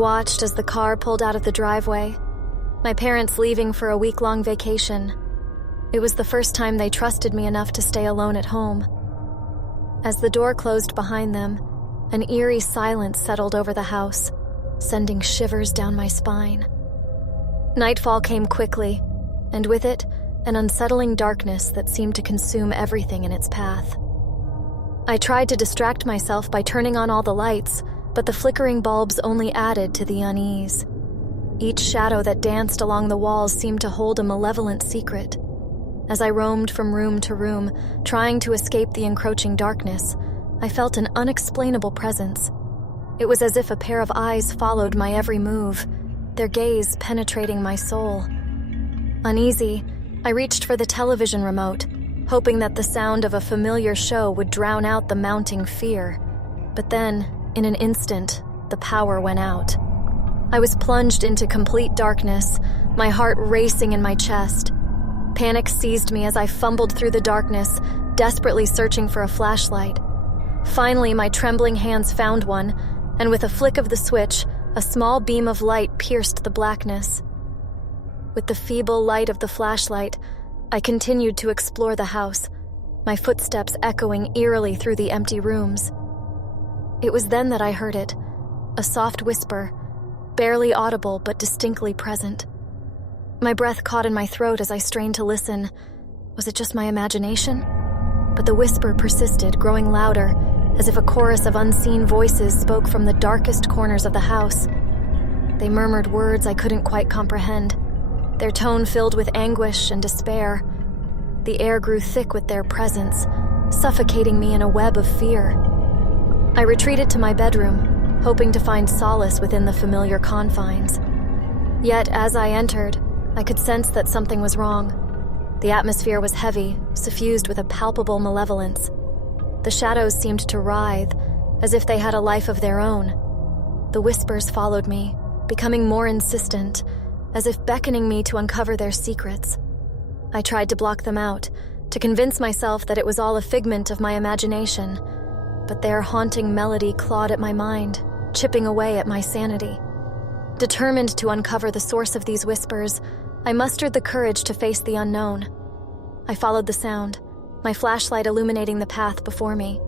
watched as the car pulled out of the driveway, my parents leaving for a week-long vacation. It was the first time they trusted me enough to stay alone at home. As the door closed behind them, an eerie silence settled over the house, sending shivers down my spine. Nightfall came quickly, and with it, an unsettling darkness that seemed to consume everything in its path. I tried to distract myself by turning on all the lights, but the flickering bulbs only added to the unease. Each shadow that danced along the walls seemed to hold a malevolent secret. As I roamed from room to room, trying to escape the encroaching darkness, I felt an unexplainable presence. It was as if a pair of eyes followed my every move, their gaze penetrating my soul. Uneasy, I reached for the television remote, hoping that the sound of a familiar show would drown out the mounting fear. But then, in an instant, the power went out. I was plunged into complete darkness, my heart racing in my chest. Panic seized me as I fumbled through the darkness, desperately searching for a flashlight. Finally, my trembling hands found one, and with a flick of the switch, a small beam of light pierced the blackness. With the feeble light of the flashlight, I continued to explore the house, my footsteps echoing eerily through the empty rooms. It was then that I heard it, a soft whisper, barely audible but distinctly present. My breath caught in my throat as I strained to listen. Was it just my imagination? But the whisper persisted, growing louder, as if a chorus of unseen voices spoke from the darkest corners of the house. They murmured words I couldn't quite comprehend, their tone filled with anguish and despair. The air grew thick with their presence, suffocating me in a web of fear. I retreated to my bedroom, hoping to find solace within the familiar confines. Yet, as I entered, I could sense that something was wrong. The atmosphere was heavy, suffused with a palpable malevolence. The shadows seemed to writhe, as if they had a life of their own. The whispers followed me, becoming more insistent, as if beckoning me to uncover their secrets. I tried to block them out, to convince myself that it was all a figment of my imagination, but their haunting melody clawed at my mind, chipping away at my sanity. Determined to uncover the source of these whispers, I mustered the courage to face the unknown. I followed the sound, my flashlight illuminating the path before me.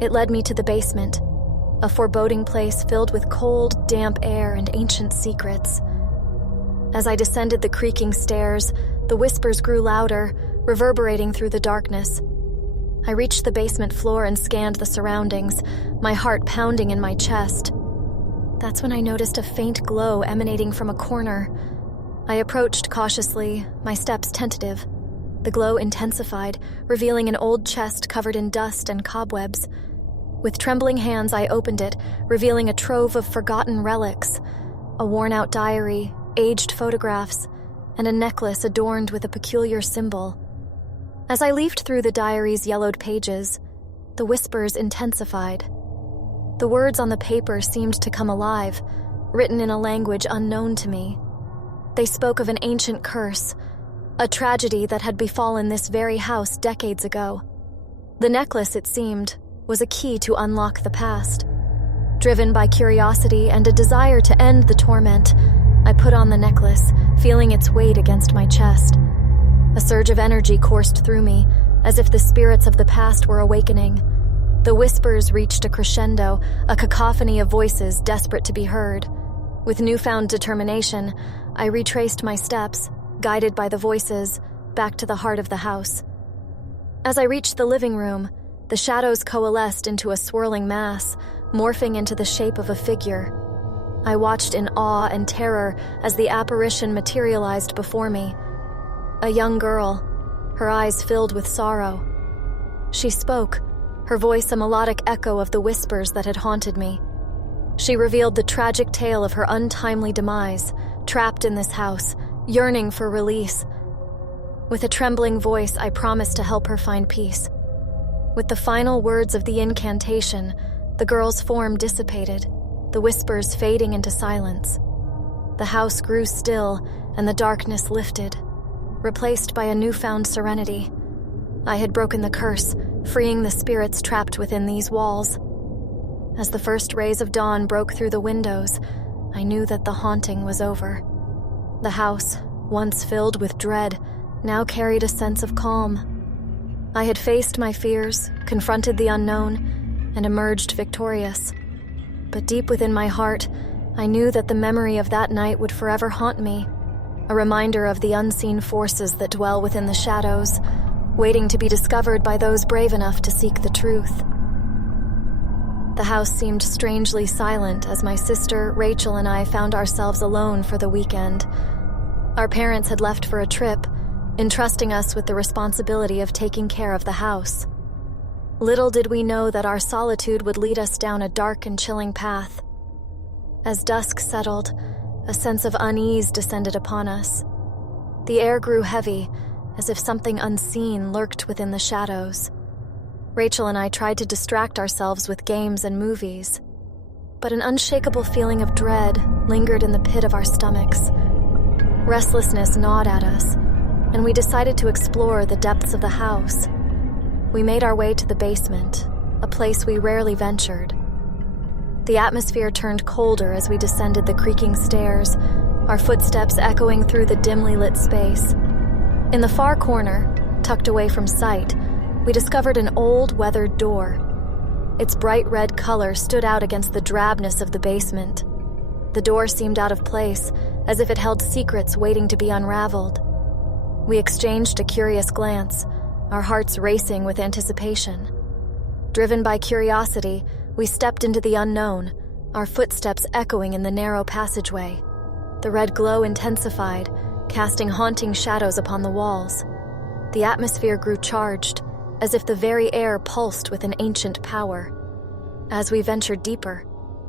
It led me to the basement, a foreboding place filled with cold, damp air and ancient secrets. As I descended the creaking stairs, the whispers grew louder, reverberating through the darkness. I reached the basement floor and scanned the surroundings, my heart pounding in my chest. That's when I noticed a faint glow emanating from a corner. I approached cautiously, my steps tentative. The glow intensified, revealing an old chest covered in dust and cobwebs. With trembling hands, I opened it, revealing a trove of forgotten relics, a worn-out diary, aged photographs, and a necklace adorned with a peculiar symbol. As I leafed through the diary's yellowed pages, the whispers intensified. The words on the paper seemed to come alive, written in a language unknown to me. They spoke of an ancient curse, a tragedy that had befallen this very house decades ago. The necklace, it seemed, was a key to unlock the past. Driven by curiosity and a desire to end the torment, I put on the necklace, feeling its weight against my chest. A surge of energy coursed through me, as if the spirits of the past were awakening. The whispers reached a crescendo, a cacophony of voices desperate to be heard. With newfound determination, I retraced my steps, guided by the voices, back to the heart of the house. As I reached the living room, the shadows coalesced into a swirling mass, morphing into the shape of a figure. I watched in awe and terror as the apparition materialized before me. A young girl, her eyes filled with sorrow. She spoke, her voice a melodic echo of the whispers that had haunted me. She revealed the tragic tale of her untimely demise, trapped in this house, yearning for release. With a trembling voice, I promised to help her find peace. With the final words of the incantation, the girl's form dissipated, the whispers fading into silence. The house grew still, and the darkness lifted, replaced by a newfound serenity. I had broken the curse, freeing the spirits trapped within these walls. As the first rays of dawn broke through the windows, I knew that the haunting was over. The house, once filled with dread, now carried a sense of calm. I had faced my fears, confronted the unknown, and emerged victorious. But deep within my heart, I knew that the memory of that night would forever haunt me, a reminder of the unseen forces that dwell within the shadows, waiting to be discovered by those brave enough to seek the truth. The house seemed strangely silent as my sister, Rachel, and I found ourselves alone for the weekend. Our parents had left for a trip, entrusting us with the responsibility of taking care of the house. Little did we know that our solitude would lead us down a dark and chilling path. As dusk settled, a sense of unease descended upon us. The air grew heavy, as if something unseen lurked within the shadows. Rachel and I tried to distract ourselves with games and movies, but an unshakable feeling of dread lingered in the pit of our stomachs. Restlessness gnawed at us, and we decided to explore the depths of the house. We made our way to the basement, a place we rarely ventured. The atmosphere turned colder as we descended the creaking stairs, our footsteps echoing through the dimly lit space. In the far corner, tucked away from sight, we discovered an old, weathered door. Its bright red color stood out against the drabness of the basement. The door seemed out of place, as if it held secrets waiting to be unraveled. We exchanged a curious glance, our hearts racing with anticipation. Driven by curiosity, we stepped into the unknown, our footsteps echoing in the narrow passageway. The red glow intensified, casting haunting shadows upon the walls. The atmosphere grew charged, as if the very air pulsed with an ancient power. As we ventured deeper,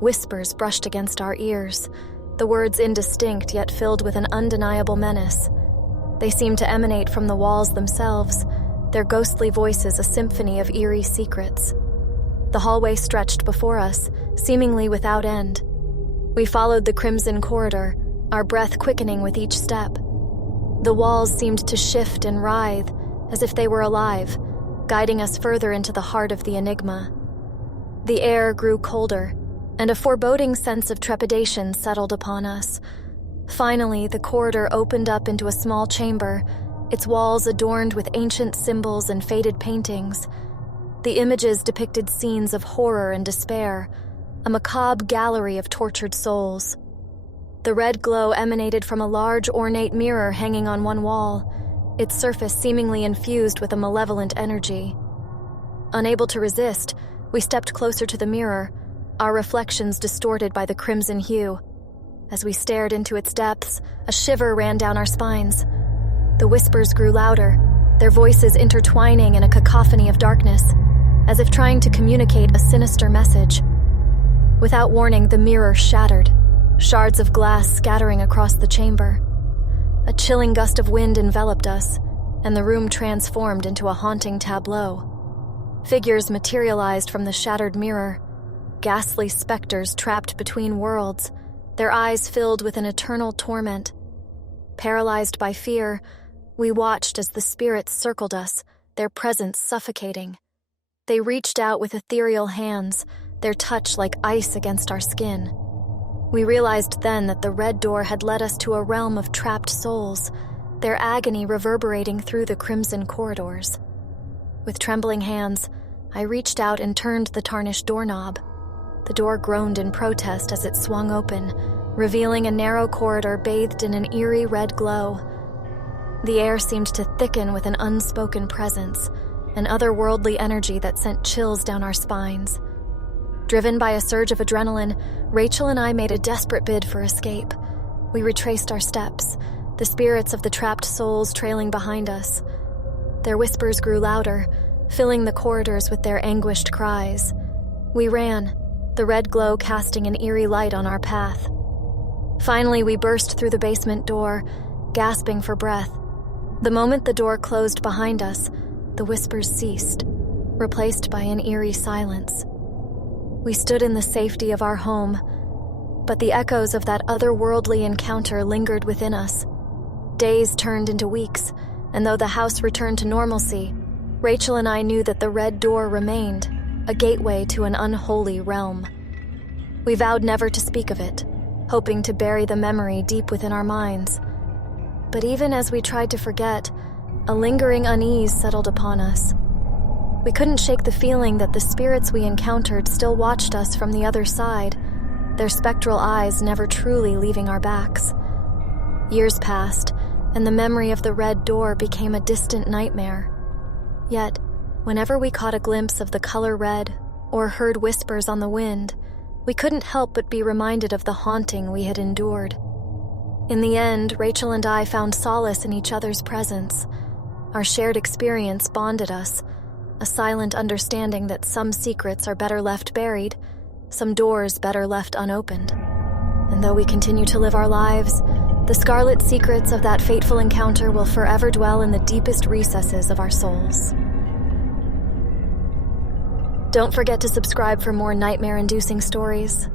whispers brushed against our ears, the words indistinct yet filled with an undeniable menace. They seemed to emanate from the walls themselves, their ghostly voices a symphony of eerie secrets. The hallway stretched before us, seemingly without end. We followed the crimson corridor, our breath quickening with each step. The walls seemed to shift and writhe, as if they were alive, guiding us further into the heart of the enigma. The air grew colder, and a foreboding sense of trepidation settled upon us. Finally, the corridor opened up into a small chamber, its walls adorned with ancient symbols and faded paintings. The images depicted scenes of horror and despair, a macabre gallery of tortured souls. The red glow emanated from a large ornate mirror hanging on one wall, its surface seemingly infused with a malevolent energy. Unable to resist, we stepped closer to the mirror, our reflections distorted by the crimson hue. As we stared into its depths, a shiver ran down our spines. The whispers grew louder, their voices intertwining in a cacophony of darkness, as if trying to communicate a sinister message. Without warning, the mirror shattered, shards of glass scattering across the chamber. A chilling gust of wind enveloped us, and the room transformed into a haunting tableau. Figures materialized from the shattered mirror, ghastly specters trapped between worlds, their eyes filled with an eternal torment. Paralyzed by fear, we watched as the spirits circled us, their presence suffocating. They reached out with ethereal hands, their touch like ice against our skin. We realized then that the red door had led us to a realm of trapped souls, their agony reverberating through the crimson corridors. With trembling hands, I reached out and turned the tarnished doorknob. The door groaned in protest as it swung open, revealing a narrow corridor bathed in an eerie red glow. The air seemed to thicken with an unspoken presence, an otherworldly energy that sent chills down our spines. Driven by a surge of adrenaline, Rachel and I made a desperate bid for escape. We retraced our steps, the spirits of the trapped souls trailing behind us. Their whispers grew louder, filling the corridors with their anguished cries. We ran, the red glow casting an eerie light on our path. Finally, we burst through the basement door, gasping for breath. The moment the door closed behind us, the whispers ceased, replaced by an eerie silence. We stood in the safety of our home, but the echoes of that otherworldly encounter lingered within us. Days turned into weeks, and though the house returned to normalcy, Rachel and I knew that the red door remained, a gateway to an unholy realm. We vowed never to speak of it, hoping to bury the memory deep within our minds. But even as we tried to forget, a lingering unease settled upon us. We couldn't shake the feeling that the spirits we encountered still watched us from the other side, their spectral eyes never truly leaving our backs. Years passed, and the memory of the red door became a distant nightmare. Yet, whenever we caught a glimpse of the color red or heard whispers on the wind, we couldn't help but be reminded of the haunting we had endured. In the end, Rachel and I found solace in each other's presence. Our shared experience bonded us, a silent understanding that some secrets are better left buried, some doors better left unopened. And though we continue to live our lives, the scarlet secrets of that fateful encounter will forever dwell in the deepest recesses of our souls. Don't forget to subscribe for more nightmare-inducing stories.